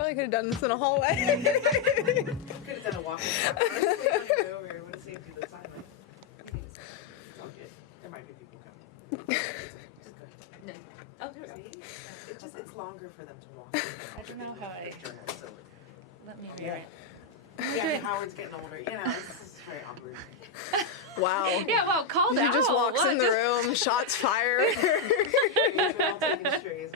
Probably could have done this in a hallway. Could have done a walk. I was just waiting to go over here. I want to save you the time. I think it's all good. There might be people coming. Just go ahead. No. Oh, there we go. It's longer for them to walk. I don't know how I. Let me hear it. Yeah, Howard's getting older. You know, this is very awkward. Wow. Yeah, well, called out. He just walks in the room, shots fired. We're all taking strays.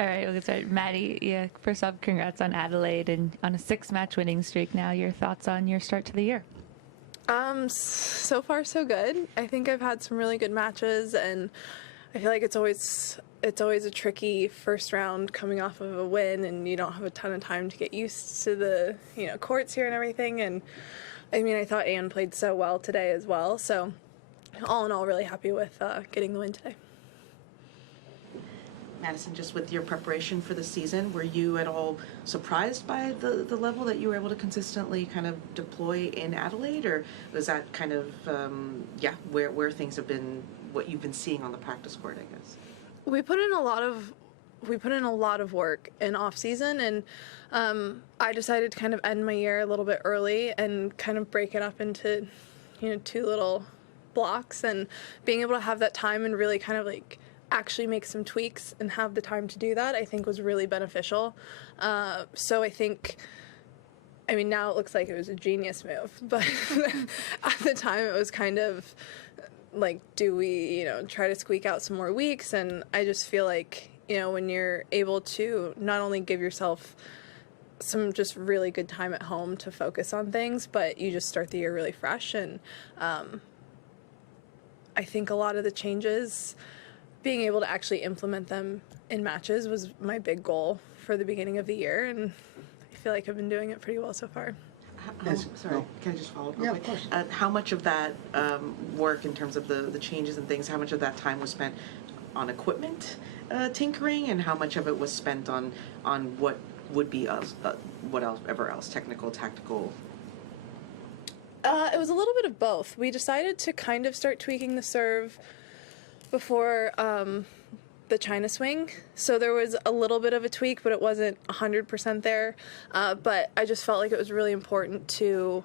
All right, we'll get started. Maddie, yeah, first off, congrats on Adelaide and on a 6-match winning streak now. Your thoughts on your start to the year? So far so good. I think I've had some really good matches, and I feel like it's always a tricky first round coming off of a win, and you don't have a ton of time to get used to the courts here and everything. And I mean, I thought Anne played so well today as well. So all in all, really happy with getting the win today. Madison, just with your preparation for the season, were you at all surprised by the level that you were able to consistently kind of deploy in Adelaide, or was that kind of where things have been, what you've been seeing on the practice court, I guess? We put in a lot of work in off season, and I decided to kind of end my year a little bit early and kind of break it up into 2 little blocks, and being able to have that time and really kind of like actually make some tweaks and have the time to do that, I think was really beneficial. So I think, I mean, now it looks like it was a genius move, but at the time it was kind of like, do we, try to squeak out some more weeks? And I just feel like, when you're able to not only give yourself some just really good time at home to focus on things, but you just start the year really fresh. And I think a lot of the changes, being able to actually implement them in matches was my big goal for the beginning of the year, and I feel like I've been doing it pretty well so far. Sorry, can I just follow up? Yeah, of course. How much of that work in terms of the changes and things, how much of that time was spent on equipment tinkering, and how much of it was spent on what would be whatever else, technical, tactical? It was a little bit of both. We decided to kind of start tweaking the serve before the China swing, so there was a little bit of a tweak, but it wasn't 100% there. But I just felt like it was really important to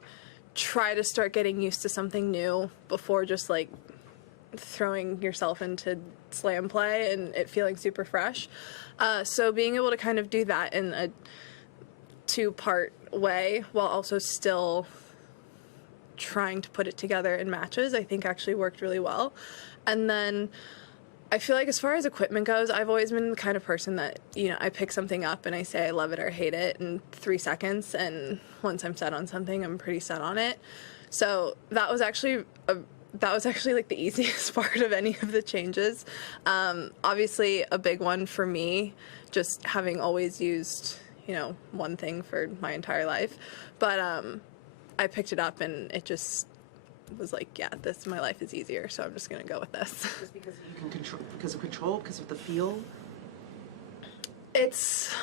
try to start getting used to something new before just like throwing yourself into slam play and it feeling super fresh. So being able to kind of do that in a 2-part way while also still trying to put it together in matches, I think actually worked really well. And then I feel like as far as equipment goes, I've always been the kind of person that, I pick something up and I say I love it or hate it in 3 seconds, and once I'm set on something, I'm pretty set on it. So that was actually like the easiest part of any of the changes. Obviously a big one for me, just having always used, one thing for my entire life. But I picked it up and it just was like, yeah, my life is easier, so I'm just gonna go with this. Just because you can control, because of the feel? It's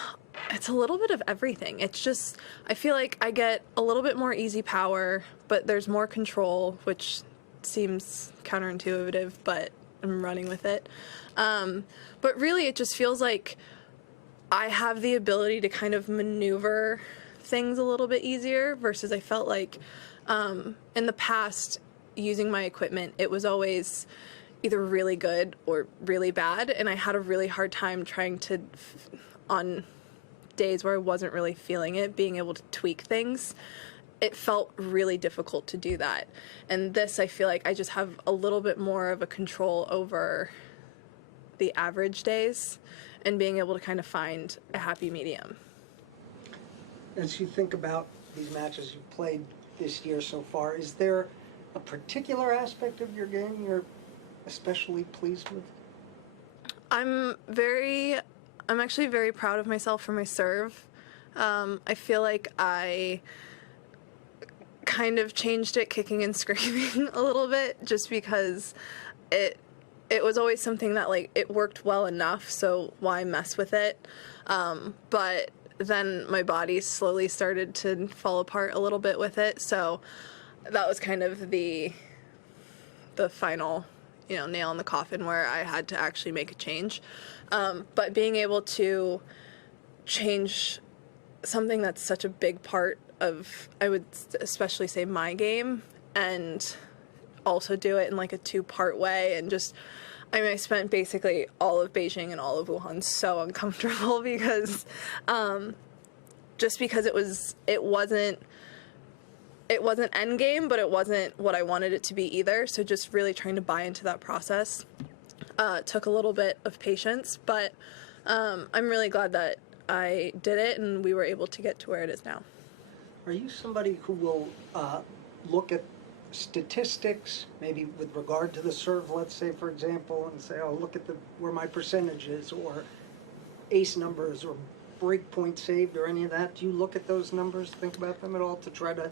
a little bit of everything. It's just, I feel like I get a little bit more easy power, but there's more control, which seems counterintuitive, but I'm running with it. But really it just feels like I have the ability to kind of maneuver things a little bit easier, versus I felt like in the past, using my equipment, it was always either really good or really bad, and I had a really hard time trying to, on days where I wasn't really feeling it, being able to tweak things. It felt really difficult to do that. And this, I feel like I just have a little bit more of a control over the average days and being able to kind of find a happy medium. As you think about these matches you've played this year so far, is there a particular aspect of your game you're especially pleased with? I'm actually very proud of myself for my serve. I feel like I kind of changed it kicking and screaming a little bit, just because it was always something that, like, it worked well enough, so why mess with it? But then my body slowly started to fall apart a little bit with it, so that was kind of the final, nail in the coffin where I had to actually make a change. But being able to change something that's such a big part of, I would especially say, my game, and also do it in like a 2-part way. And just, I mean, I spent basically all of Beijing and all of Wuhan so uncomfortable because just because it wasn't endgame, but it wasn't what I wanted it to be either. So just really trying to buy into that process took a little bit of patience, but I'm really glad that I did it and we were able to get to where it is now. Are you somebody who will look at statistics, maybe with regard to the serve, let's say, for example, and say, oh, look at where my percentage is, or ace numbers, or break point saved, or any of that? Do you look at those numbers, think about them at all to try to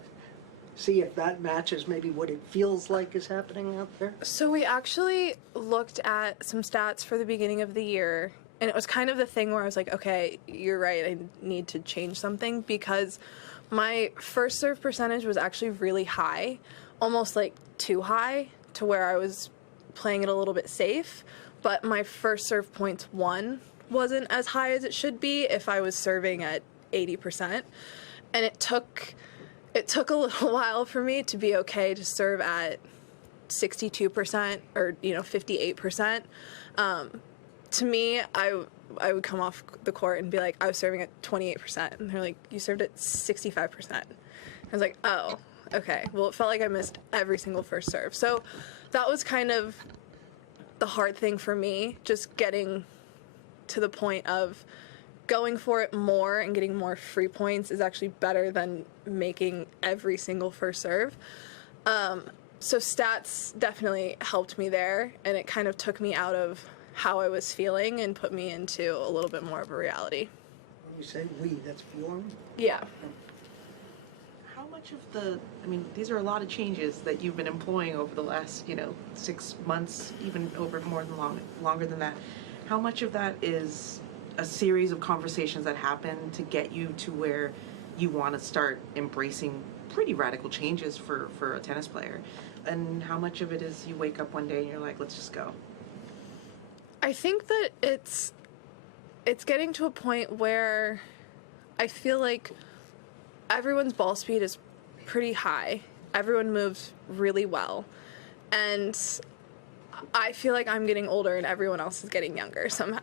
see if that matches maybe what it feels like is happening out there? So we actually looked at some stats for the beginning of the year, and it was kind of the thing where I was like, okay, you're right, I need to change something, because my first serve percentage was actually really high, almost like too high, to where I was playing it a little bit safe, but my first serve points won wasn't as high as it should be if I was serving at 80%, and it took a little while for me to be okay to serve at 62% or 58%. To me, I would come off the court and be like, I was serving at 28%, and they're like, you served at 65%. I was like, oh, okay. Well, it felt like I missed every single first serve. So that was kind of the hard thing for me, just getting to the point of going for it more and getting more free points is actually better than making every single first serve. So stats definitely helped me there, and it kind of took me out of how I was feeling and put me into a little bit more of a reality. When you say we, that's Bjorn? Yeah. How much of these are a lot of changes that you've been employing over the last, 6 months, even over longer than that. How much of that is a series of conversations that happen to get you to where you want to start embracing pretty radical changes for a tennis player? And how much of it is you wake up one day and you're like, let's just go? I think that it's getting to a point where I feel like everyone's ball speed is pretty high. Everyone moves really well. And I feel like I'm getting older and everyone else is getting younger somehow.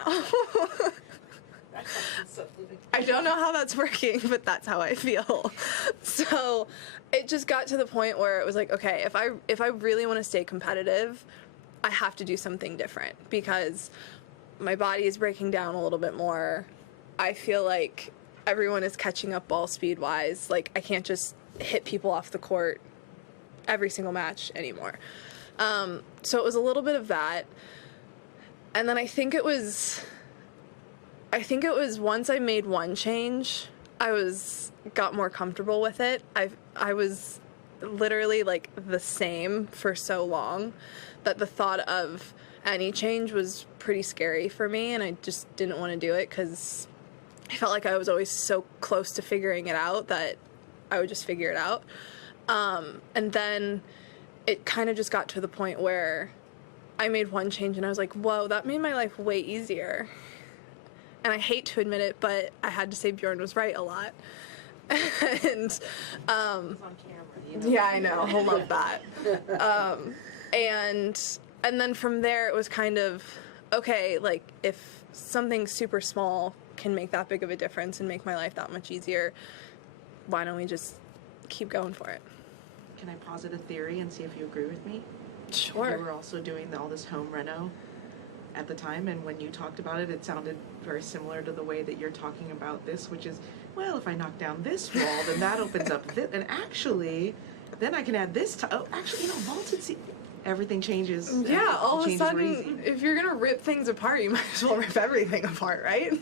I don't know how that's working, but that's how I feel. So it just got to the point where it was like, okay, if I really want to stay competitive, I have to do something different, because my body is breaking down a little bit more. I feel like everyone is catching up ball speed wise. Like, I can't just hit people off the court every single match anymore. So it was a little bit of that. And then I think it was once I made one change, got more comfortable with it. I was literally like the same for so long that the thought of any change was pretty scary for me, and I just didn't want to do it because I felt like I was always so close to figuring it out that I would just figure it out. And then it kind of just got to the point where I made one change and I was like, whoa, that made my life way easier. And I hate to admit it, but I had to say Bjorn was right a lot. And It's on camera, yeah, I know. He'll love that. And then from there, it was kind of, okay, like, if something super small can make that big of a difference and make my life that much easier, why don't we just keep going for it? Can I posit a theory and see if you agree with me? Sure. You were also doing all this home reno at the time, and when you talked about it, it sounded very similar to the way that you're talking about this, which is, well, if I knock down this wall, then that opens up this, and actually, then I can add this vaulted seat. Everything changes. Yeah, all of a changes were easy. sudden, if you're going to rip things apart, you might as well rip everything apart, right?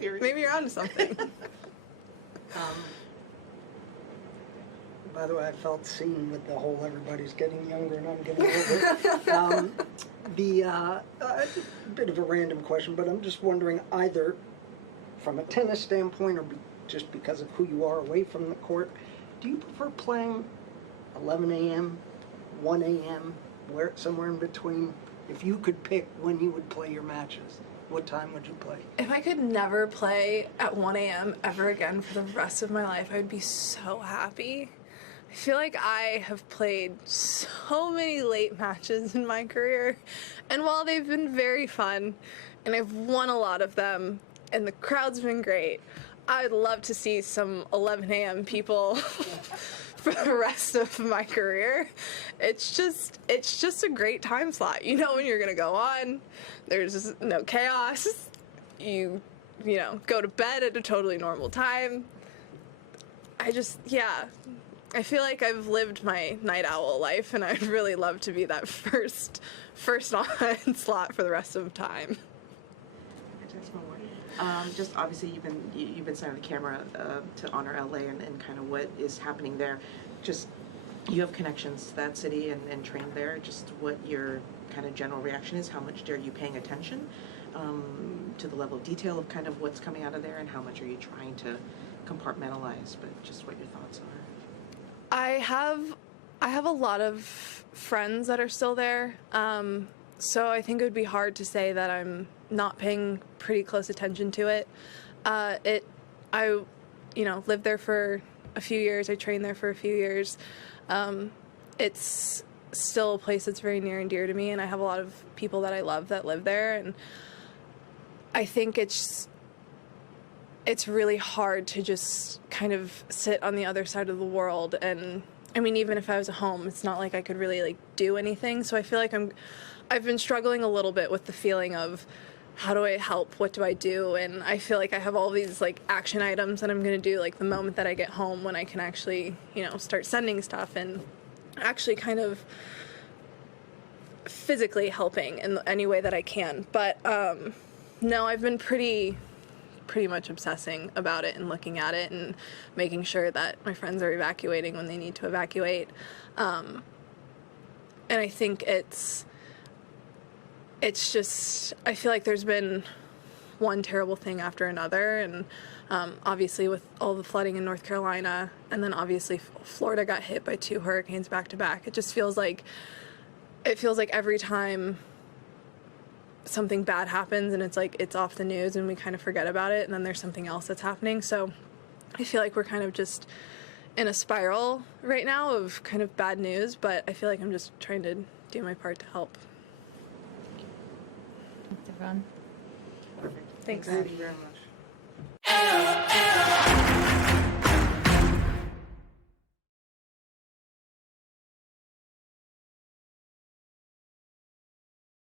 Maybe you're onto something. By the way, I felt seen with the whole everybody's getting younger and I'm getting older. A bit of a random question, but I'm just wondering, either from a tennis standpoint or just because of who you are away from the court, do you prefer playing 11 a.m., 1 a.m., somewhere in between? If you could pick when you would play your matches, what time would you play? If I could never play at 1 a.m. ever again for the rest of my life, I would be so happy. I feel like I have played so many late matches in my career, and while they've been very fun, and I've won a lot of them, and the crowd's been great, I'd love to see some 11 a.m. people for the rest of my career. It's just a great time slot. You know when you're gonna go on. There's no chaos. You go to bed at a totally normal time. I feel like I've lived my night owl life, and I'd really love to be that first on slot for the rest of the time. Just obviously you've been sent on the camera to honor LA and kind of what is happening there. Just you have connections to that city and trained there. Just what your kind of general reaction is. How much are you paying attention to the level of detail of kind of what's coming out of there, and how much are you trying to compartmentalize? But just what your thoughts are. I have a lot of friends that are still there, so I think it would be hard to say that I'm not paying pretty close attention to it. I lived there for a few years. I trained there for a few years. It's still a place that's very near and dear to me, and I have a lot of people that I love that live there, and I think it's really hard to just kind of sit on the other side of the world. And I mean, even if I was at home, it's not like I could really do anything. So I feel like I've been struggling a little bit with the feeling of how do I help? What do I do? And I feel like I have all these action items that I'm going to do the moment that I get home, when I can actually, start sending stuff and actually kind of physically helping in any way that I can. But no, I've been pretty much obsessing about it and looking at it and making sure that my friends are evacuating when they need to evacuate. And I think it's just, I feel like there's been one terrible thing after another, and obviously with all the flooding in North Carolina, and then obviously Florida got hit by 2 hurricanes back to back. It just feels like every time something bad happens and it's off the news and we kind of forget about it, and then there's something else that's happening. So I feel like we're kind of just in a spiral right now of kind of bad news, but I feel like I'm just trying to do my part to help. Thanks, everyone. Perfect. Thanks. Thank you very much.